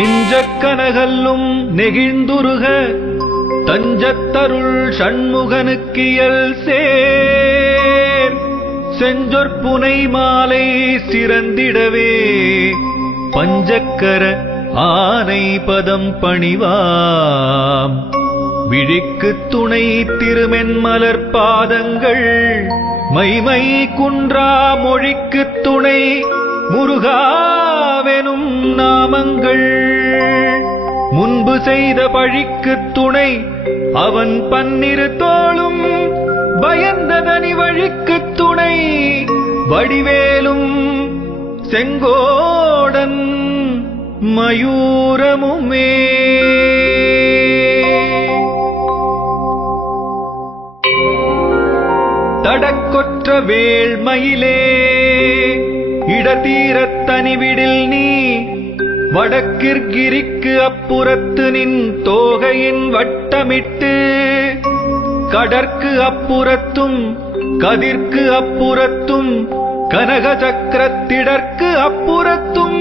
நெஞ்சக் கனகல்லும் நெகிழ்ந்துருக தஞ்சத்தருள் சண்முகனுக்கியல் சேர் செஞ்சொற்புனை மாலை சிறந்திடவே பஞ்சக்கர ஆனை பதம் பணிவாம் விழிக்குத் துணை திருமென்மலர் பாதங்கள் மைமை குன்றா மொழிக்குத் துணை முருகாவெனும் நாமங்கள் முன்பு செய்த பழிக்குத் துணை அவன் பன்னிரு தோளும் பயந்ததனி வழிக்குத் துணை வடிவேலும் செங்கோடன் மயூரமுமே. தடக்கொற்ற வேள்மயிலே இடதீரத் தனிவிடில் நீ வடக்கிற்கிரிக்கு அப்புறத்து நின் தோகையின் வட்டமிட்டு கடற்கு அப்புறத்தும் கதிர்க்கு அப்புறத்தும் கனக சக்கரத்திடற்கு அப்புறத்தும்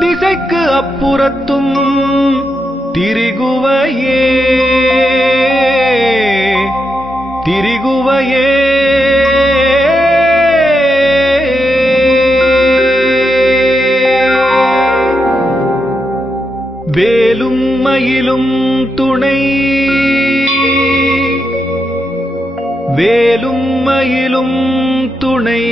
திசைக்கு அப்புறத்தும் திரிகுவையே திரிகுவையே. வேலும் மயிலும் துணை வேலும் மயிலும் துணை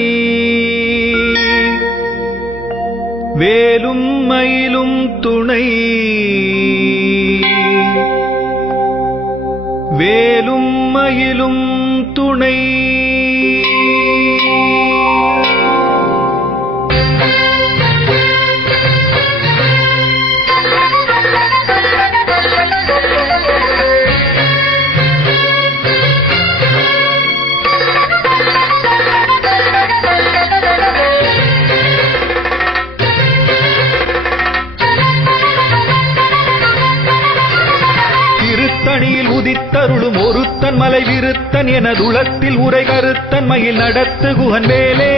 வேலும் மயிலும் துணை வேலும் மயிலும் துணை. திருத்தணியில் உதித்தருளும் ஒருத்தன் மலை விருத்தன் எனதுளத்தில் உரை கருத்தன் மயில் நடத்து குகன் வேலே.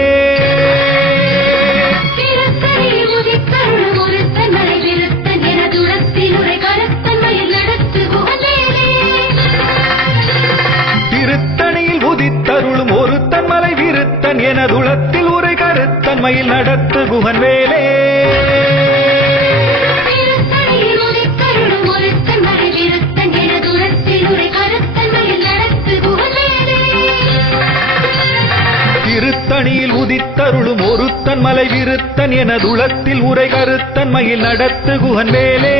திருத்தணியில் உதித்தருளும் ஒருத்தன் மலை விருத்தன் எனதுளத்தில் உரை கருத்தன் மயில் நடத்து குகன் வேலே. திருத்தணியில் உதித்தருளும் ஒருத்தன் மலை விருத்தன் எனதுளத்தில் உரை கருத்தன் மயில் நடத்து குகன் வேலே.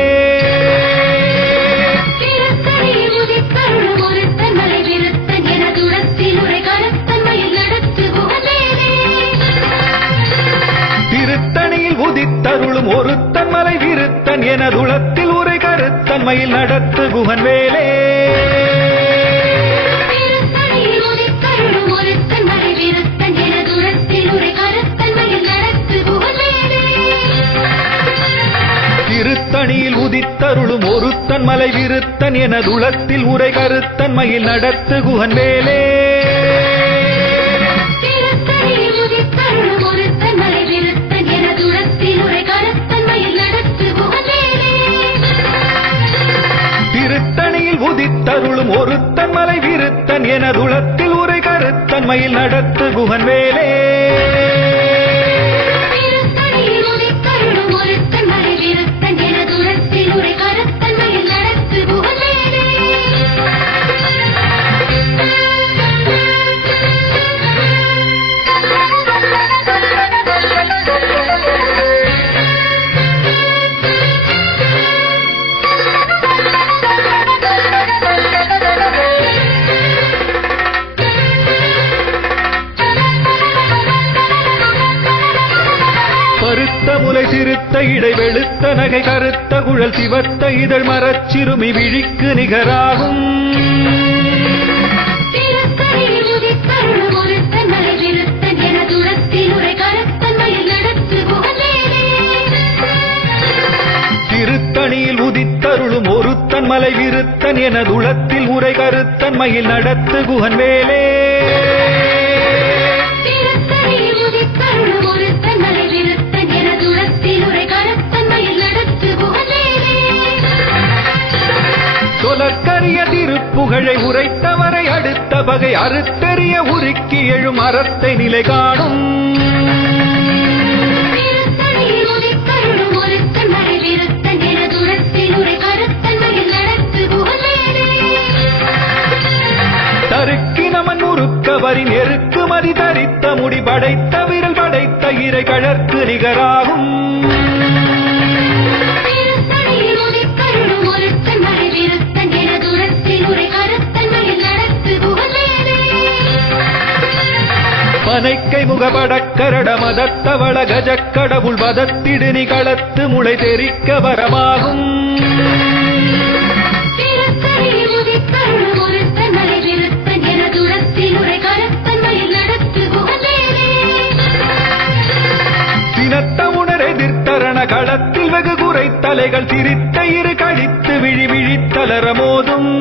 திருத்தணியில் உதித்தருளும் ஒருத்தன் மலை விருத்தன் எனதுளத்தில் உரை கருத்தன் மயில் நடத்து குகன் வேலே. திருத்தணியில் உதித்தருளும் ஒருத்தன் மலை விருத்தன் எனதுளத்தில் உரை கருத்தன் மயில் நடத்து குகன் வேலே. திருத்தணியில் உதித்தருளும் ஒருத்தன் மலை விருத்தன் எனதுளத்தில் உரை கருத்தன் மயில் நடத்து குகன் வேலே. பருத்த முலை சிறுத்த இடை வெளுத்த நகை கருத்த குழல் சிவத்த இதழ் மரச்சிறுமி விழிக்கு நிகராகும். திருத்தணியில் உதித்தருளும் ஒருத்தன் மலை விருத்தன் எனதுளத்தில் உரை கருத்தன் மயில் நடத்து குகன் வேலே. திருத்தணியில் உதித்தருளும் ஒருத்தன் மலை விருத்தன் எனதுளத்தில் உரை கருத்தன் மயில் நடத்து குகன் பகை அறுத்தெறிய உருக்கி எழும் அறத்தை நிலை காணும். தருக்கினமன் உருக்க வரி நெருக்கு மதி தரித்த முடி படைத்த விரல் படைத்த இறை கழற்கு நிகராகும். பனைக்கை முகபடக்கரட மதத்தவள கஜக்கடவுள் வதத்திடு நிகளத்து முளை தெரிக்க வரமாகும். சினத்தமுணர் எதிர்த்தரண களத்தில் வெகு குறை தலைகள் சிரித்த இரு கழித்து விழி விழித்தலர மோதும்.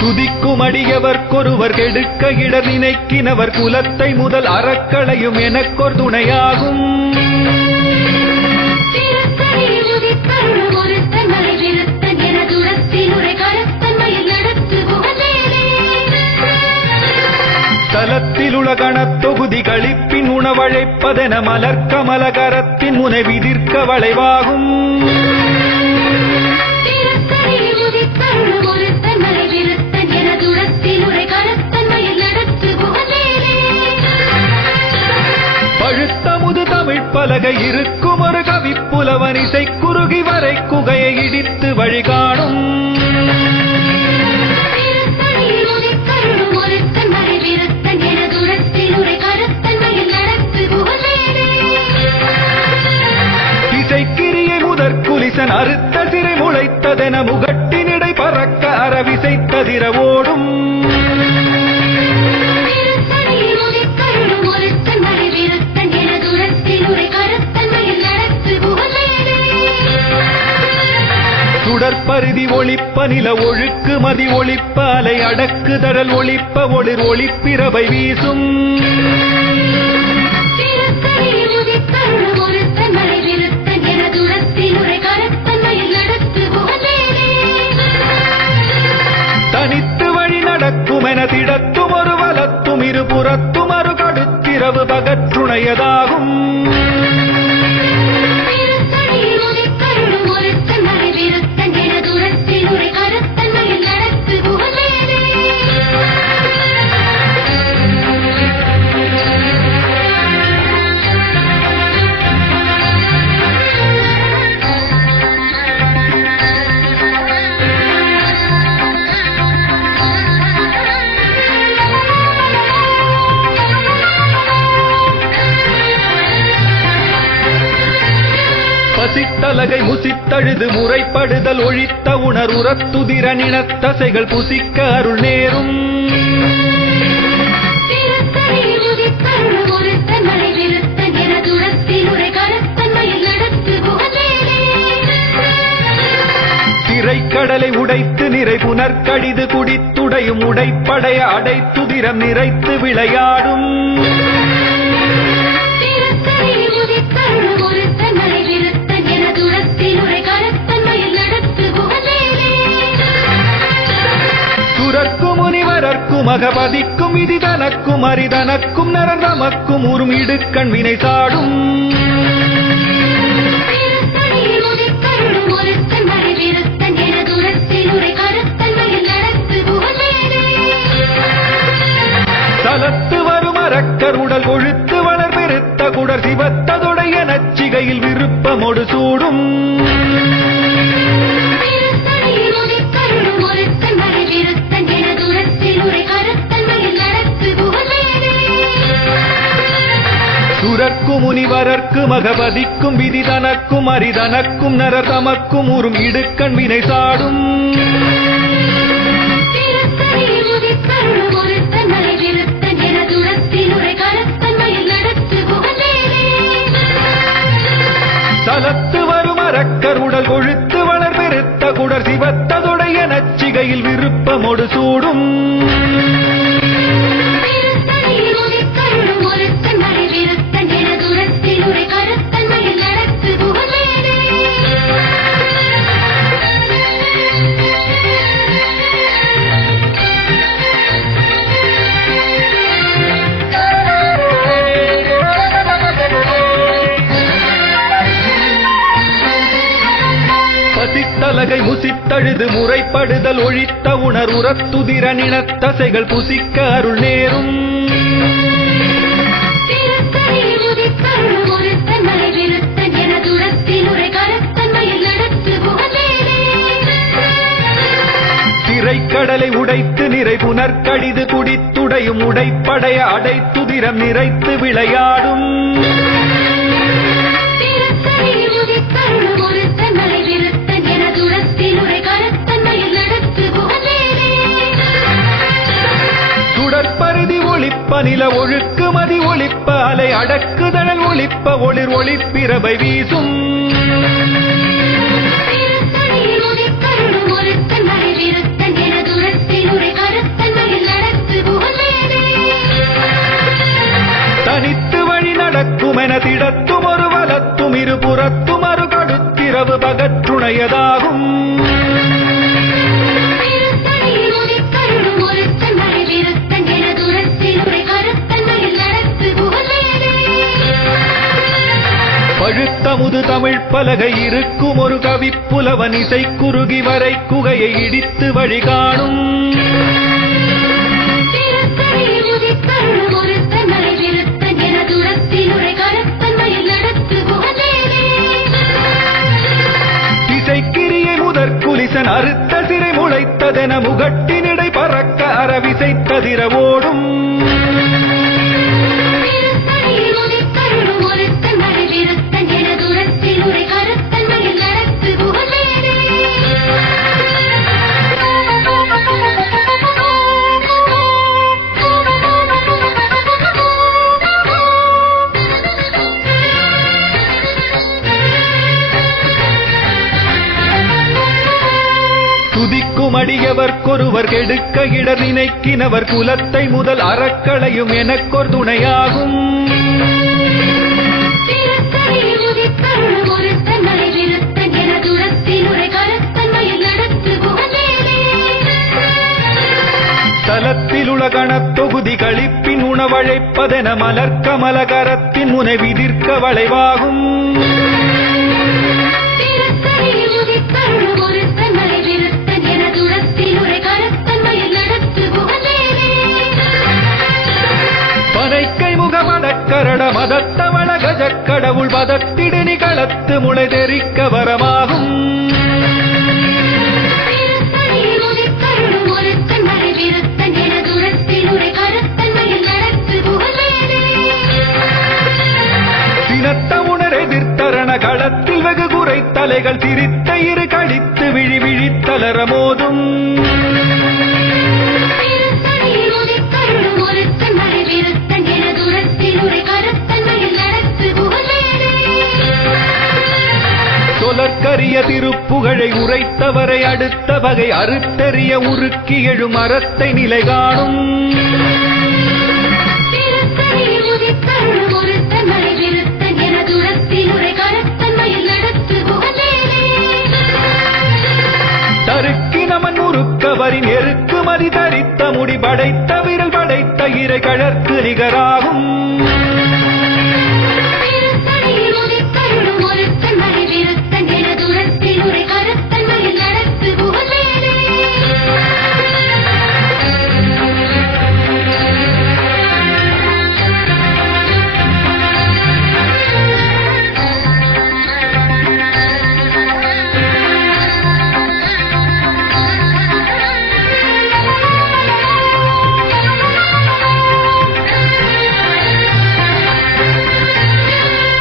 துதிக்கும் அடியவர்க்கொருவர் கெடுக்க இடர் நினைக்கினவர் குலத்தை முதல் அறக்களையும் எனக்கொர் துணையாகும். தலத்தில் உலகணத் தொகுதி கழிப்பின் உணவழைப்பதென மலர்க்கமலகரத்தின் முனை விதிர்க்க வளைவாகும். பழுத்தமுது தமிழ் பலகை இருக்கும் ஒரு கவிப்புலவன் இசை குறுகி வரை குகையை இடித்து வழிகாணும். இசைக்கிரியை முதற்குலிசன் அறுத்த சிறை முளைத்ததென முகட்டினிடை பறக்க அறவிசைத்ததிர ஓடும். சுடற்பருதி ஒளிப்ப நில ஒழுக்கு மதி ஒளிப்ப அலை அடக்கு தடல் ஒளிப்ப ஒளிர் ஒளிப்பிரவை வீசும். தனித்து வழி நடக்கும் என திடத்தும் ஒரு வலத்தும் இருபுறத்தும் அரு கடுத்திரவு பகற்றுணையதாகும். பசித்தலகை முசித்தழுது முறைப்படுதல் ஒழித்த உணர் உரத்துதிர நினத்தசைகள் புசிக்க அருள் நேரும். திரைக்கடலை உடைத்து நிறை புனர்கடிது குடித்துடையும் உடைப்படைய அடைத்துதிரம் நிறைத்து விளையாடும். சுரர்க்கும் முனிவரர்க்கும் அகபதிக்கும் விதி தனக்கும் அரிதனக்கும் நரன் நமக்கும் உறும் இடுக்கண் வினை சாடும். தலத்து வரும் அரக்கர் உடல் கொழுத்து வளர் பெருத்த குடர் சிவத்ததுடைய நச்சிகையில் விருப்பமொடு சூடும். சுரர்க்கும் முனிவரர்க்கும் அகபதிக்கும் விதி தனக்கும் அரிதனக்கும் நரர் தமக்கும் உறும் இடுக்கண் வினை சாடும். அரக்கர் உடல் கொழுத்து வளர் பெருத்த குடர் சிவத்ததுடைய நச்சிகையில் விருப்பமொடு சூடும் பசித்தலகை முசித்தழுது முறைப்படுதல் ஒழித்த உணர் உரத்துதிர நினத்தசைகள் புசிக்க அருள் நேரும் திரைக்கடலை உடைத்து நிறை புனர்கடிது குடித்துடையும் உடைப்படைய அடைத்துதிரம் நிறைத்து விளையாடும் சுடற்பருதி ஒளிப்ப நில ஒழுக்கு மதி ஒளிப்ப அலை அடக்குதழல் ஒளிப்ப ஒளிர் ஒளிப்பிரபை வீசும் தனித்து வழி நடக்கும் என திடத்தும் ஒரு வலத்தும் இருபுறத்தும் அரு கடுத்திரவு பகற்றுணையதாகும் பழுத்தமுது தமிழ் பலகை இருக்கும் ஒரு கவிப்புலவன் இசை குறுகி வரை குகையை இடித்து வழி காணும் திசைக்கிரியை முதற்குலிசன் அறுத்த சிறை முளைத்ததென முகட்டினிடை பறக்க அறவிசைத்ததிர ஓடும் துதிக்கும் அடியவர்க்கொருவர் கெடுக்க இடர் நினைக்கினவர் குலத்தை முதல் அறக்களையும் எனக்கொரு துணையாகும் தலத்தில் உலகணத் தொகுதி கழிப்பின் உணவழைப்பதென மலர்க்கமலகரத்தின் முனை விதிர்க்க வளைவாகும் பனைக்கை முகமதக்கரட மதத்தவள கஜக்கடவுள் பதத்திடினி களத்து முளை தெரிக்க வரமாகும் சினத்த உணர் எதிர்த்தரண களத்தில் வெகு குறை தலைகள் திரித்த இரு கழித்து விழி விழித்தலர மோதும் சொலற்கரிய திருப்புகழை உரைத்தவரை அடுத்த வகை அறுத்தெறிய உருக்கி எழும் அறத்தை நிலை காணும் தருக்கினமன் உருக்கவரின் எருக்கு மதி தரித்த முடி படைத்த விரல் படைத்த இறை கழற்கு நிகராகும்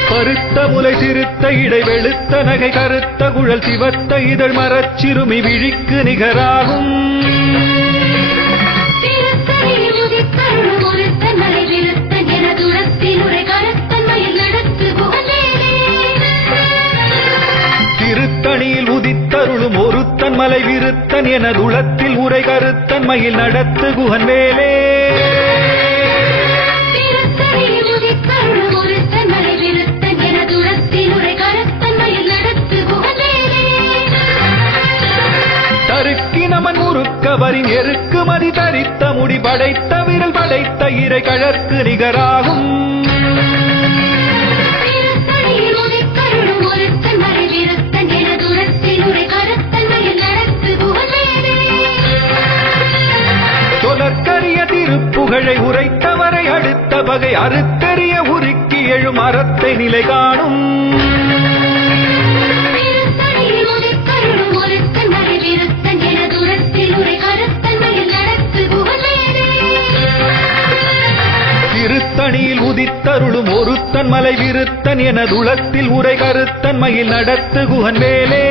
பருத்த முலை சிறுத்த இடை வெளுத்த நகை கருத்த குழல் சிவத்த இதழ் மரச்சிறுமி விழிக்கு நிகராகும் உதித்தருளும் ஒருத்தன் மலை விருத்தன் எனதுளத்தில் உரை கருத்தன் மயில் நடத்து குகன் வேலே நமன் முறுக்கவரின் எருக்கு மதி தரித்த முடி படைத்த விரல் படைத்த இறை கழற்கு நிகராகும் சொலற்கரிய திருப்புகழை உரைத்தவரை அடுத்த வகை அறுத்தறிய உருக்கி எழும் அறத்தை நிலை காணும் திருத்தணியில் உதித்தருளும் ஒருத்தன் மலை விருத்தன் எனதுளத்தில் உரை கருத்தன் மயில் நடத்து குகன் வேலே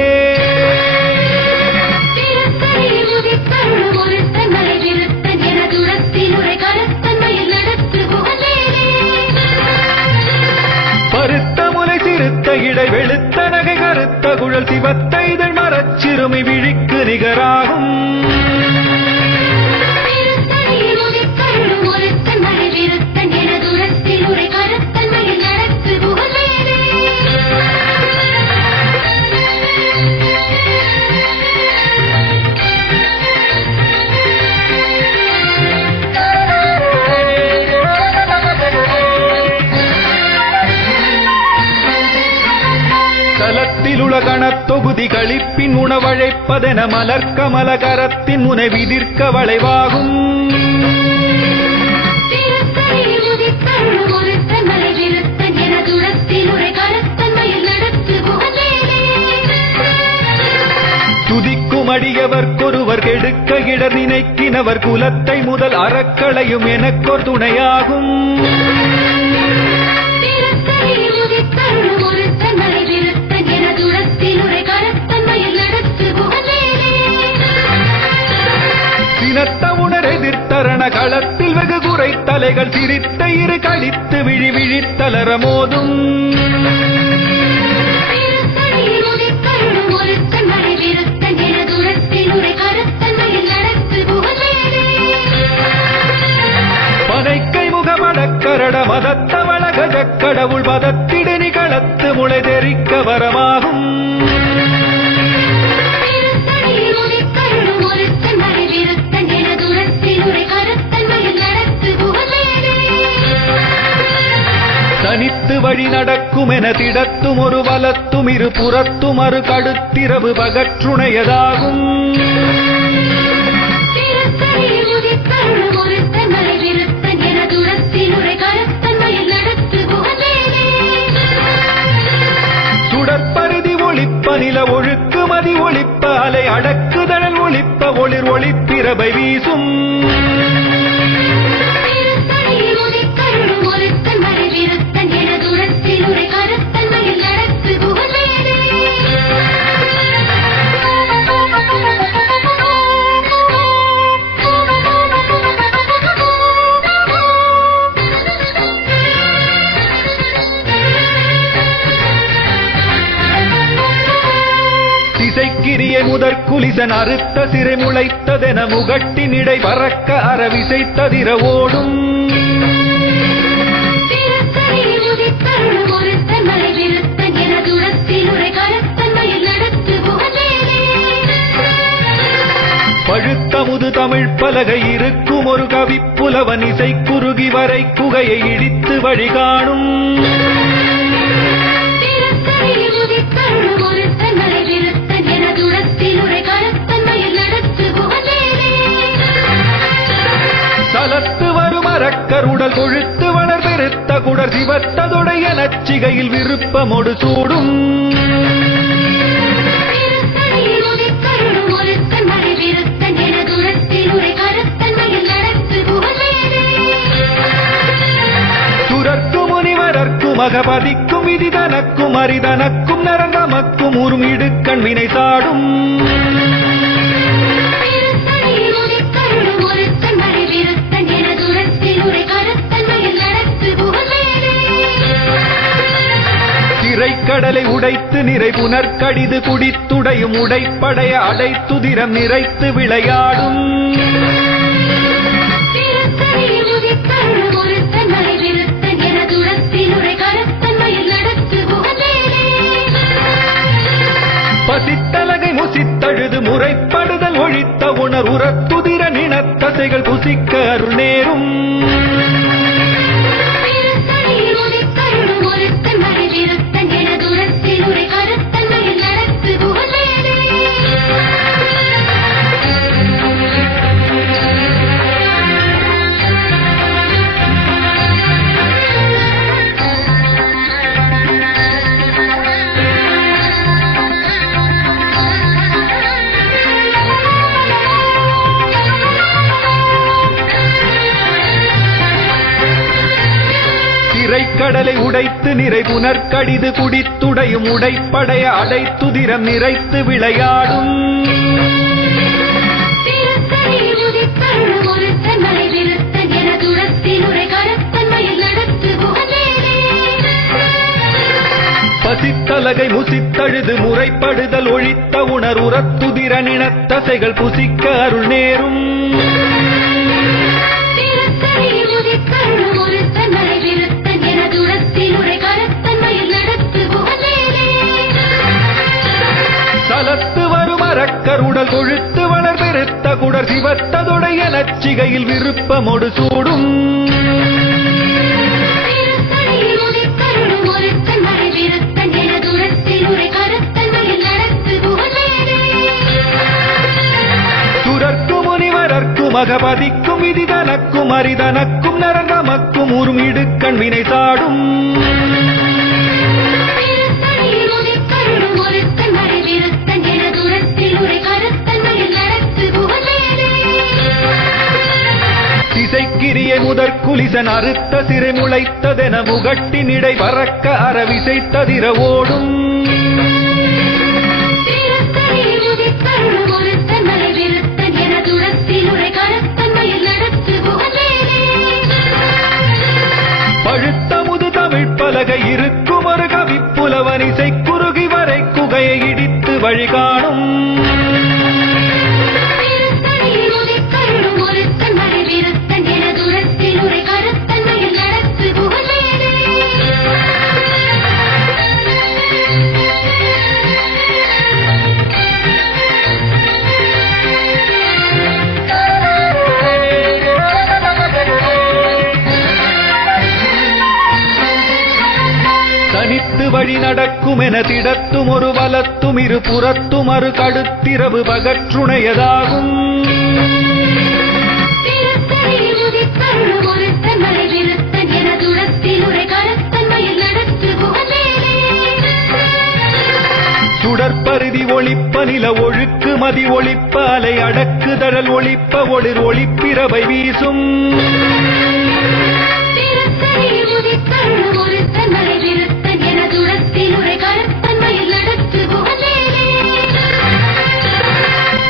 பருத்த முலை சிறுத்த இடை வெளுத்த நகை கருத்த குழல் சிவத்த இதழ் மரச்சிறுமி விழிக்கு நிகராகும் கணத்தொகுதி கழிப்பின் உணவழைப்பதென மலர்கமல கரத்தின் முனை விதிர்க்க வளைவாகும் துதிக்கும் அடியவர்க்கொருவர் கெடுக்க இடர் நினைக்கினவர் குலத்தை முதல் அறக்களையும் எனக்கொரு துணையாகும் சினத்த உணர் எதிர்த்தரண களத்தில் வெகு குறை தலைகள் சிரித்த இரு கழித்து விழி விழித்தளர மோதும் பனைக்கை முகமடக்கரட மதத்தவள கஜக்கடவுள் பதத்திடனி களத்து முளை தெரிக்க வரமாகும் தனித்து வழி நடக்கும் என திடத்தும் ஒரு வலத்தும் இரு புறத்தும் அரு கடுத்திரவு பகற்றுணையதாகும் சுடற்பரிதி ஒளிப்ப நில ஒழுக்கு மதி ஒளிப்ப அலை அடக்குதழல் ஒளிப்ப ஒளிர் ஒளிப்பிரபை வீசும் திசைக்கிரிய முதற்குலிசன் அறுத்த சிறை முளைத்ததென முகட்டின் இடை பறக்க அறவிசைத்ததிர ஓடும் பழுத்தமுது தமிழ் பலகை இருக்கும் ஒரு கவிப்புலவன் இசை குறுகி வரை குகையை இடித்து வழிகாணும் சலத்து வரும் அரக்கருடல் கொழுத்து வளர் பெருத்த குடர் சிவத்ததுடைய நச்சிகையில் விருப்பமொடு சூடும் சுரர்க்கு முனிவரர்க்கு மகபதிக்கும் விதி தனக்கும் அரிதனக்கும் நரங்கமக்கும் உறும் இடுக்கண் வினை சாடும் கடலை உடைத்து நிறை புனர்கடிது குடித்துடையும் உடைப்படைய அடைத்துதிரம் நிறைத்து விளையாடும் பசித்தலகை முசித்தழுது முறைப்படுதல் ஒழித்த உணர் உரத்துதிர நினத்தசைகள் புசிக்க அருள் நேரும் கடலை உடைத்து நிறை புனர்கடிது குடித்துடையும் உடைப்படைய அடைத்துதிரம் நிறைத்து விளையாடும் பசித்தலகை முசித்தழுது முறைப்படுதல் ஒழித்த உணர் உரத்துதிர நினத்தசைகள் புசிக்க அருள் நேரும் சலத்து வரும் அரக்கருடல் கொழுத்து வளர் பெருத்த குடர் சிவத்ததுடைய நச்சிகையில் விருப்பமொடு சூடும் சுரர்க்கும் முனிவரர்க்கும் மகபதிக்கும் விதிதனக்கும் அரிதனக்கும் நரந்தமக்கும் உருமிடுக்கண் வினை சாடும் திசைக்கிரியை முதற் குலிசன் அறுத்த சிறை முளைத்ததென முகட்டினிடை பறக்க அறவிசை ததிர ஓடும் பழுத்த முது தமிழ் பலகை இருக்கும் ஒரு கவிப்புலவனிசை குறுகி வரை குகையை இடித்து வழிகாணும் வழி நடக்கும் என திடத்தும் ஒரு வலத்தும் இரு புறத்தும் அரு கடுத்திரவு பகற்றுணையதாகும் சுடற்பருதி ஒளிப்ப நில ஒழுக்கு மதி ஒளிப்ப அலை அடக்கு தழல் ஒளிப்ப ஒளிர் ஒளிப்பிரவை வீசும்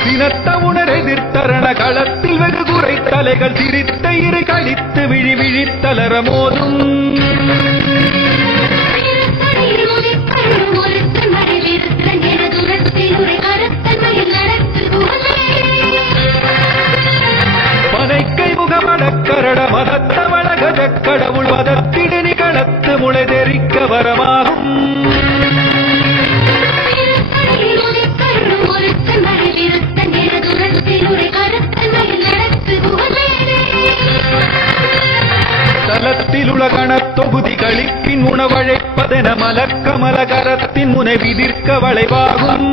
சினத்த உணர் எதிர்த்தரண களத்தில் வெகு குறை தலைகள் சிரித்த இரு கழித்து விழி விழித்தலர மோதும் பனைக்கை முகமடக்கரட மதத்த வளகஜ கடவுள் மதத்திடு களத்து முளை தெரிக்க வரமாகும் தலத்தில் உலகண தொகுதி கழிப்பின் உணவழைப்பதென மலக்கமல கரத்தின் முனை விதிர்க்க வளைவாகும்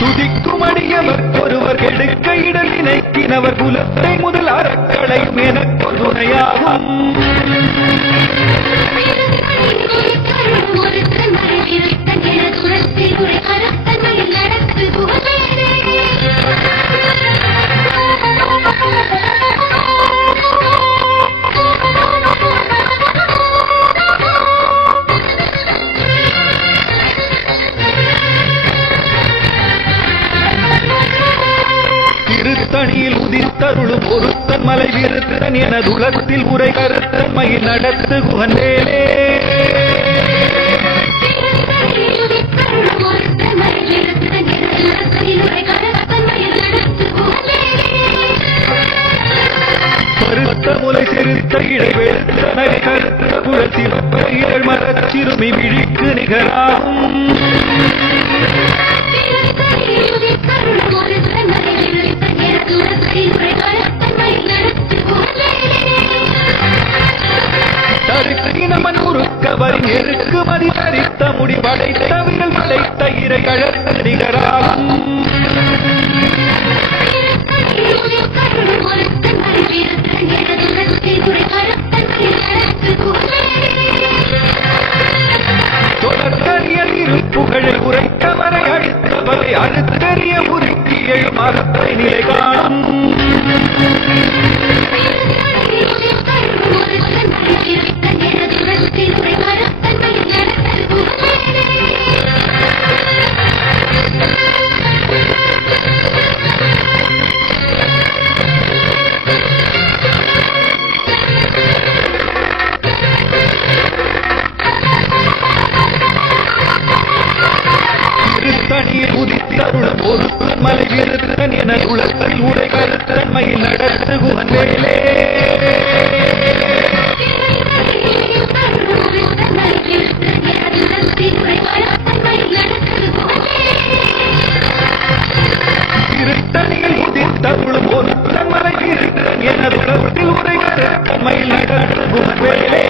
துதிக்கும் அடியவர் ஒருவர் கெடுக்க இடல் நினைக்கினவர் குலத்தை முதல் அறக்களையும் எனக்கு துணையாகும் கருத்தன் எனதுலத்தில் உரை கருத்தன்மையில் நடத்து குகந்தேலே கருத்த முலை சிறுத்த இடை வெளுத்த நகை கருத்த குழல் சிவப்ப இதழ் மரச்சிறுமி விழிக்கு நிகராகும் தருக்கினமன் உருக்கவரி நெருக்கு மதி தரித்த முடி படைத்த விரல் படைத்த இறை கழற்ற நிகராகும் புகழை உரைத்தவரை அழித்தவரை அடுத்தறிய உருக்கி எழும் அறத்தை நிலை காணும் மலை விருத்தன் என உலகத்தில் உரை கருத்தன்மையில் நடத்து குகந்தேலே திருத்தணியில் உதித்தருளும் ஒரு மலை விருத்தன் என உலகத்தில் உரை கருத்தன்மையில் நடத்து குகந்தேலே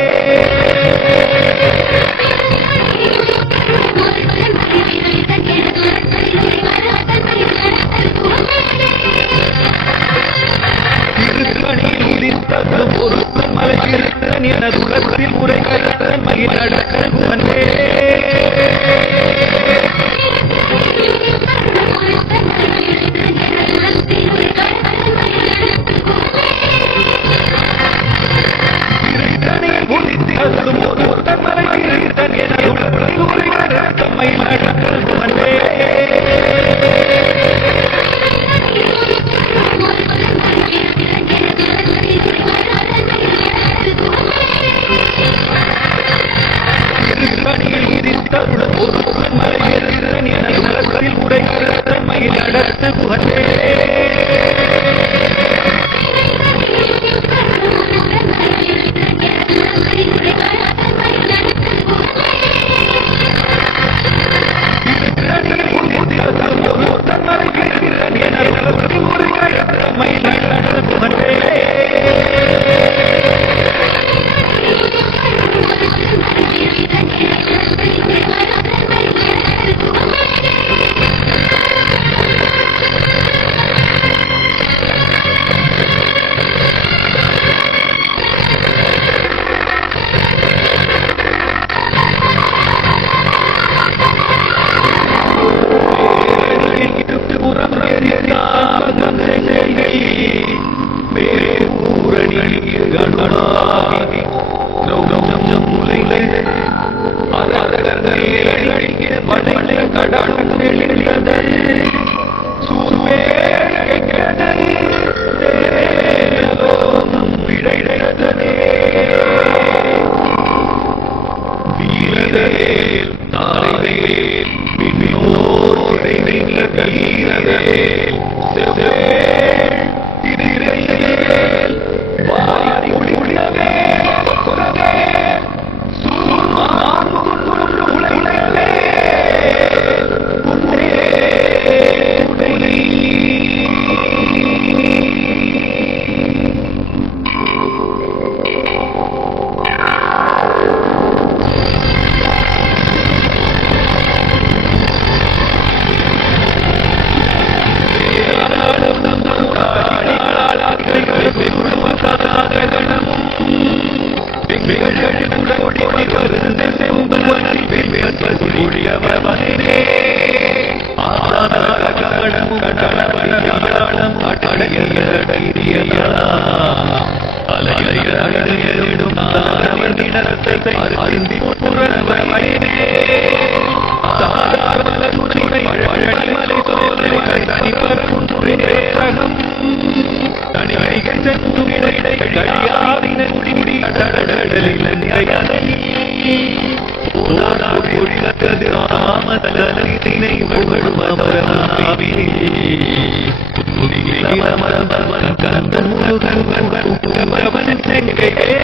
மலை விருத்தன் எனதுலத்தில் உரை கருத்தன்மையில் நடத்து குகந்தேலே தனி ஆவின குடி கடலில் நிறையலை ஒழிலக்கது ஆமதலினை புகழுமரமாவினே கந்தன் முருகன் செங்கையே